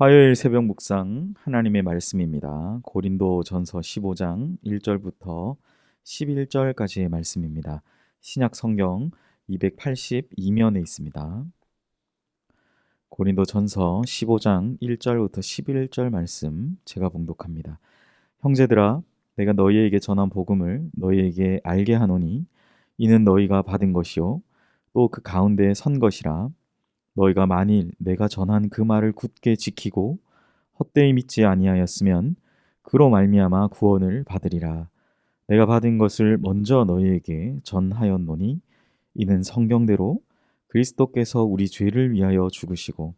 화요일 새벽 묵상 하나님의 말씀입니다. 고린도전서 15장 1절부터 11절까지의 말씀입니다. 신약 성경 282면에 있습니다. 고린도전서 15장 1절부터 11절 말씀 제가 봉독합니다. 형제들아, 내가 너희에게 전한 복음을 너희에게 알게 하노니 이는 너희가 받은 것이요 또 그 가운데 선 것이라. 너희가 만일 내가 전한 그 말을 굳게 지키고 헛되이 믿지 아니하였으면 그로 말미암아 구원을 받으리라. 내가 받은 것을 먼저 너희에게 전하였노니 이는 성경대로 그리스도께서 우리 죄를 위하여 죽으시고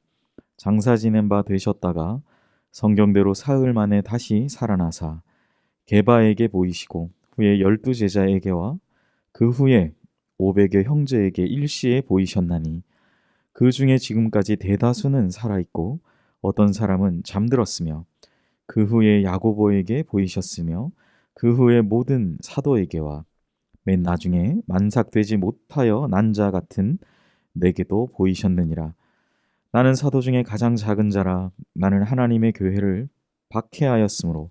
장사 지낸 바 되셨다가 성경대로 사흘 만에 다시 살아나사 게바에게 보이시고 후에 12제자에게와 그 후에 500여 형제에게 일시에 보이셨나니 그 중에 지금까지 대다수는 살아있고 어떤 사람은 잠들었으며 그 후에 야고보에게 보이셨으며 그 후에 모든 사도에게와 맨 나중에 만삭되지 못하여 난 자 같은 내게도 보이셨느니라. 나는 사도 중에 가장 작은 자라. 나는 하나님의 교회를 박해하였으므로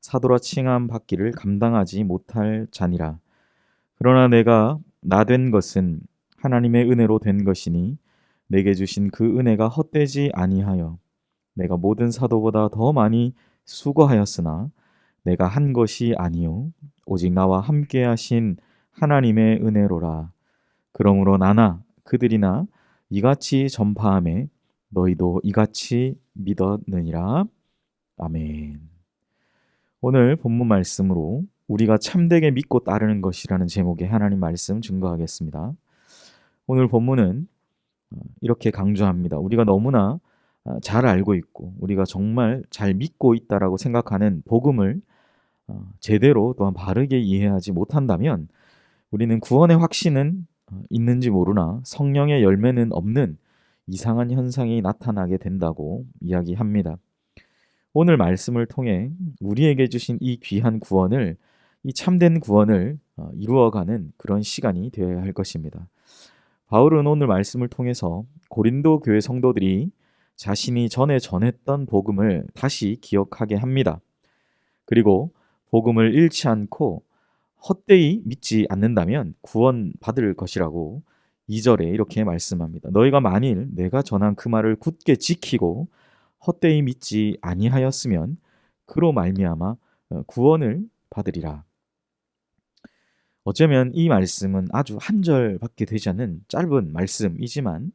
사도라 칭함 받기를 감당하지 못할 자니라. 그러나 내가 나 된 것은 하나님의 은혜로 된 것이니 내게 주신 그 은혜가 헛되지 아니하여 내가 모든 사도보다 더 많이 수고하였으나 내가 한 것이 아니요 오직 나와 함께 하신 하나님의 은혜로라. 그러므로 나나 그들이나 이같이 전파하매 너희도 이같이 믿었느니라. 아멘. 오늘 본문 말씀으로 우리가 참되게 믿고 따르는 것이라는 제목의 하나님 말씀 증거하겠습니다. 오늘 본문은 이렇게 강조합니다. 우리가 너무나 잘 알고 있고 우리가 정말 잘 믿고 있다라고 생각하는 복음을 제대로 또한 바르게 이해하지 못한다면 우리는 구원의 확신은 있는지 모르나 성령의 열매는 없는 이상한 현상이 나타나게 된다고 이야기합니다. 오늘 말씀을 통해 우리에게 주신 이 귀한 구원을, 이 참된 구원을 이루어가는 그런 시간이 되어야 할 것입니다. 바울은 오늘 말씀을 통해서 고린도 교회 성도들이 자신이 전에 전했던 복음을 다시 기억하게 합니다. 그리고 복음을 잃지 않고 헛되이 믿지 않는다면 구원받을 것이라고 2절에 이렇게 말씀합니다. 너희가 만일 내가 전한 그 말을 굳게 지키고 헛되이 믿지 아니하였으면 그로 말미암아 구원을 받으리라. 어쩌면 이 말씀은 아주 한 절밖에 되지 않는 짧은 말씀이지만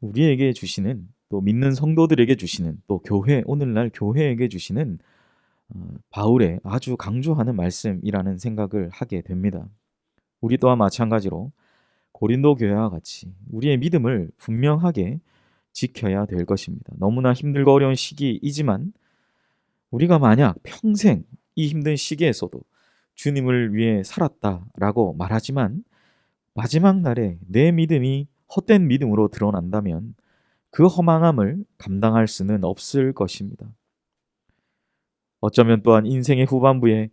우리에게 주시는, 또 믿는 성도들에게 주시는, 또 교회, 오늘날 교회에게 주시는 바울의 아주 강조하는 말씀이라는 생각을 하게 됩니다. 우리 또한 마찬가지로 고린도 교회와 같이 우리의 믿음을 분명하게 지켜야 될 것입니다. 너무나 힘들고 어려운 시기이지만 우리가 만약 평생 이 힘든 시기에서도 주님을 위해 살았다라고 말하지만 마지막 날에 내 믿음이 헛된 믿음으로 드러난다면 그 허망함을 감당할 수는 없을 것입니다. 어쩌면 또한 인생의 후반부에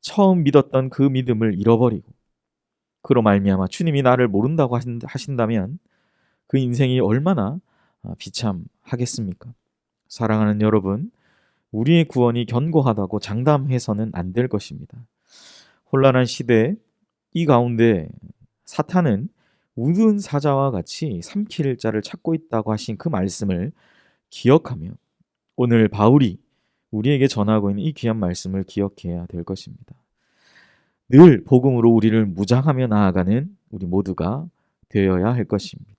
처음 믿었던 그 믿음을 잃어버리고 그로 말미암아 주님이 나를 모른다고 하신다면 그 인생이 얼마나 비참하겠습니까? 사랑하는 여러분, 우리의 구원이 견고하다고 장담해서는 안 될 것입니다. 혼란한 시대 이 가운데 사탄은 우둔 사자와 같이 삼킬 자를 찾고 있다고 하신 그 말씀을 기억하며 오늘 바울이 우리에게 전하고 있는 이 귀한 말씀을 기억해야 될 것입니다. 늘 복음으로 우리를 무장하며 나아가는 우리 모두가 되어야 할 것입니다.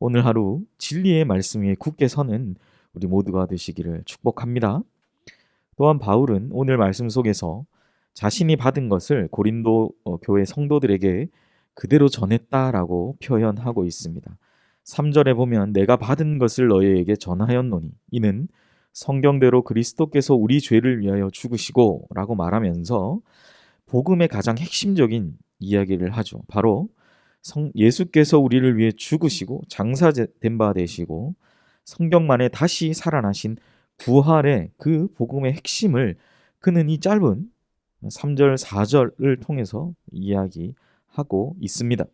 오늘 하루 진리의 말씀 위에 굳게 서는 우리 모두가 되시기를 축복합니다. 또한 바울은 오늘 말씀 속에서 자신이 받은 것을 고린도 교회 성도들에게 그대로 전했다라고 표현하고 있습니다. 3절에 보면 내가 받은 것을 너희에게 전하였노니 이는 성경대로 그리스도께서 우리 죄를 위하여 죽으시고 라고 말하면서 복음의 가장 핵심적인 이야기를 하죠. 바로 예수께서 우리를 위해 죽으시고 장사된 바 되시고 성경만에 다시 살아나신 부활의 그 복음의 핵심을 그는 이 짧은 3절, 4절을 통해서 이야기하고 있습니다.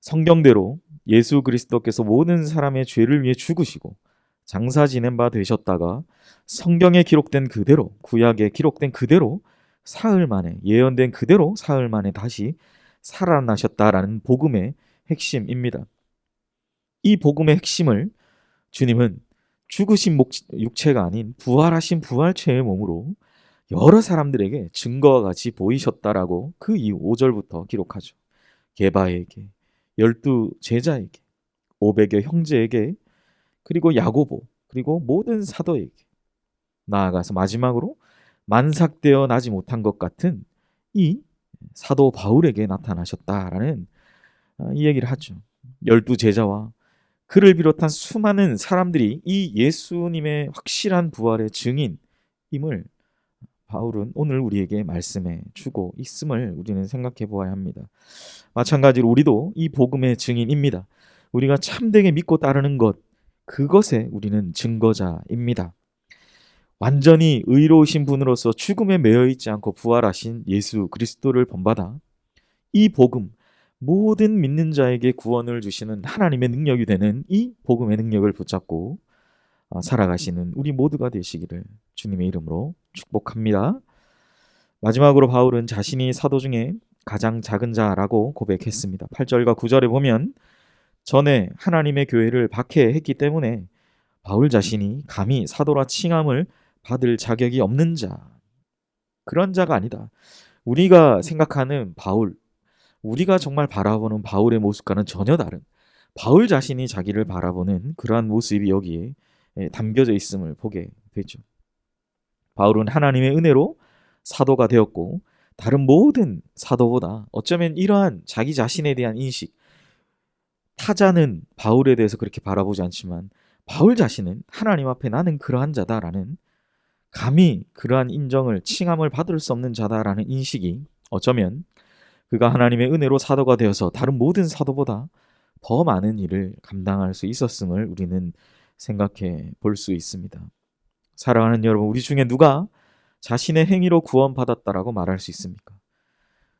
성경대로 예수 그리스도께서 모든 사람의 죄를 위해 죽으시고 장사 지낸 바 되셨다가 성경에 기록된 그대로, 구약에 기록된 그대로 사흘 만에, 예언된 그대로 사흘 만에 다시 살아나셨다라는 복음의 핵심입니다. 이 복음의 핵심을 주님은 죽으신 육체가 아닌 부활하신 부활체의 몸으로 여러 사람들에게 증거와 같이 보이셨다라고 그 이후 5절부터 기록하죠. 게바에게, 12 제자에게, 500여 형제에게, 그리고 야고보, 그리고 모든 사도에게, 나아가서 마지막으로 만삭되어 나지 못한 것 같은 이 사도 바울에게 나타나셨다라는 이 얘기를 하죠. 12 제자와 그를 비롯한 수많은 사람들이 이 예수님의 확실한 부활의 증인임을 바울은 오늘 우리에게 말씀해 주고 있음을 우리는 생각해 보아야 합니다. 마찬가지로 우리도 이 복음의 증인입니다. 우리가 참되게 믿고 따르는 것, 그것에 우리는 증거자입니다. 완전히 의로우신 분으로서 죽음에 매여 있지 않고 부활하신 예수 그리스도를 본받아 이 복음, 모든 믿는 자에게 구원을 주시는 하나님의 능력이 되는 이 복음의 능력을 붙잡고 살아가시는 우리 모두가 되시기를 주님의 이름으로 축복합니다. 마지막으로 바울은 자신이 사도 중에 가장 작은 자라고 고백했습니다. 8절과 9절에 보면 전에 하나님의 교회를 박해했기 때문에 바울 자신이 감히 사도라 칭함을 받을 자격이 없는 자, 그런 자가 아니다. 우리가 생각하는 바울, 우리가 정말 바라보는 바울의 모습과는 전혀 다른, 바울 자신이 자기를 바라보는 그러한 모습이 여기에 담겨져 있음을 보게 되죠. 바울은 하나님의 은혜로 사도가 되었고 다른 모든 사도보다 어쩌면 이러한 자기 자신에 대한 인식, 타자는 바울에 대해서 그렇게 바라보지 않지만 바울 자신은 하나님 앞에 나는 그러한 자다라는, 감히 그러한 인정을, 칭함을 받을 수 없는 자다라는 인식이 어쩌면 그가 하나님의 은혜로 사도가 되어서 다른 모든 사도보다 더 많은 일을 감당할 수 있었음을 우리는 생각해 볼 수 있습니다. 사랑하는 여러분, 우리 중에 누가 자신의 행위로 구원받았다라고 말할 수 있습니까?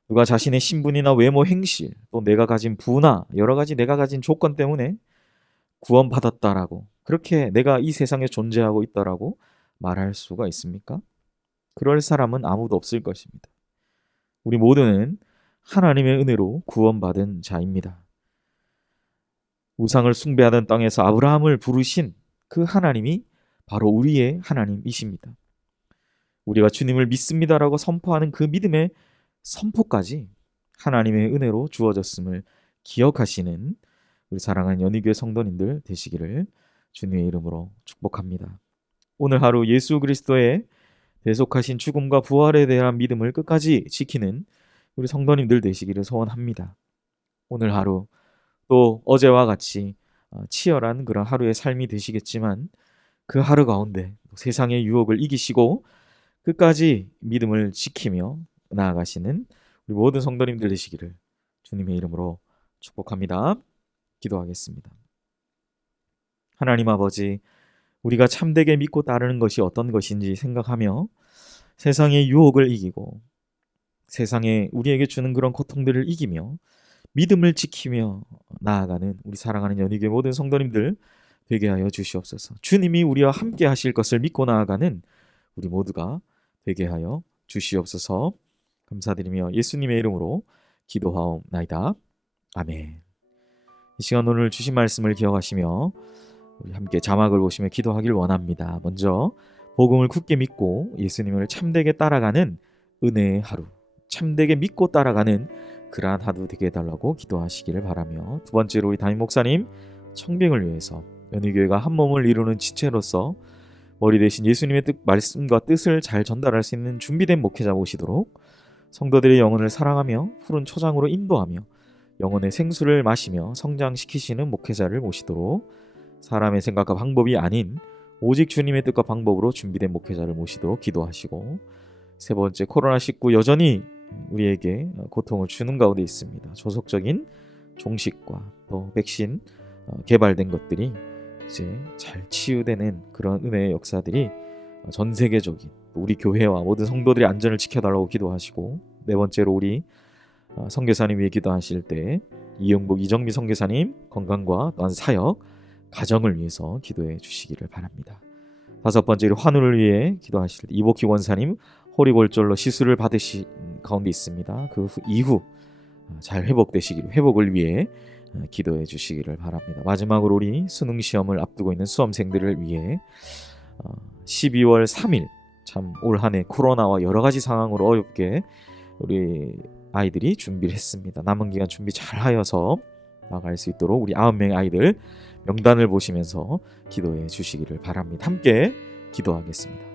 누가 자신의 신분이나 외모, 행실, 또 내가 가진 부나 여러 가지 내가 가진 조건 때문에 구원받았다라고, 그렇게 내가 이 세상에 존재하고 있다라고 말할 수가 있습니까? 그럴 사람은 아무도 없을 것입니다. 우리 모두는 하나님의 은혜로 구원받은 자입니다. 우상을 숭배하던 땅에서 아브라함을 부르신 그 하나님이 바로 우리의 하나님이십니다. 우리가 주님을 믿습니다라고 선포하는 그 믿음의 선포까지 하나님의 은혜로 주어졌음을 기억하시는 우리 사랑하는 연희교회 성도님들 되시기를 주님의 이름으로 축복합니다. 오늘 하루 예수 그리스도의 대속하신 죽음과 부활에 대한 믿음을 끝까지 지키는 우리 성도님들 되시기를 소원합니다. 오늘 하루 또 어제와 같이 치열한 그런 하루의 삶이 되시겠지만 그 하루 가운데 세상의 유혹을 이기시고 끝까지 믿음을 지키며 나아가시는 우리 모든 성도님들 되시기를 주님의 이름으로 축복합니다. 기도하겠습니다. 하나님 아버지, 우리가 참되게 믿고 따르는 것이 어떤 것인지 생각하며 세상의 유혹을 이기고 세상에 우리에게 주는 그런 고통들을 이기며 믿음을 지키며 나아가는 우리 사랑하는 연희교회 모든 성도님들 되게 하여 주시옵소서. 주님이 우리와 함께 하실 것을 믿고 나아가는 우리 모두가 되게 하여 주시옵소서. 감사드리며 예수님의 이름으로 기도하옵나이다. 아멘. 이 시간 오늘 주신 말씀을 기억하시며 우리 함께 자막을 보시며 기도하길 원합니다. 먼저 복음을 굳게 믿고 예수님을 참되게 따라가는 은혜의 하루, 참되게 믿고 따라가는 그러한 하루 되게 해달라고 기도하시기를 바라며, 두 번째로 우리 담임 목사님 청빙을 위해서 연희교회가 한 몸을 이루는 지체로서 머리 대신 예수님의 말씀과 뜻을 잘 전달할 수 있는 준비된 목회자 모시도록, 성도들의 영혼을 사랑하며 푸른 초장으로 인도하며 영혼의 생수를 마시며 성장시키시는 목회자를 모시도록, 사람의 생각과 방법이 아닌 오직 주님의 뜻과 방법으로 준비된 목회자를 모시도록 기도하시고, 세 번째, 코로나19 여전히 우리에게 고통을 주는 가운데 있습니다. 조속적인 종식과 또 백신 개발된 것들이 이제 잘 치유되는 그런 은혜의 역사들이 전 세계적인 우리 교회와 모든 성도들의 안전을 지켜달라고 기도하시고, 네 번째로 우리 선교사님 위해 기도하실 때 이영복, 이정미 선교사님 건강과 또한 사역 가정을 위해서 기도해 주시기를 바랍니다. 5번째로 환우를 위해 기도하실 때 이복희 원사님 허리골절로 시술을 받으신 가운데 있습니다. 그 이후 잘 회복을 위해 기도해 주시기를 바랍니다. 마지막으로 우리 수능 시험을 앞두고 있는 수험생들을 위해 12월 3일 참 올 한 해 코로나와 여러 가지 상황으로 어렵게 우리 아이들이 준비를 했습니다. 남은 기간 준비 잘 하여서 나갈 수 있도록 우리 9명의 아이들 명단을 보시면서 기도해 주시기를 바랍니다. 함께 기도하겠습니다.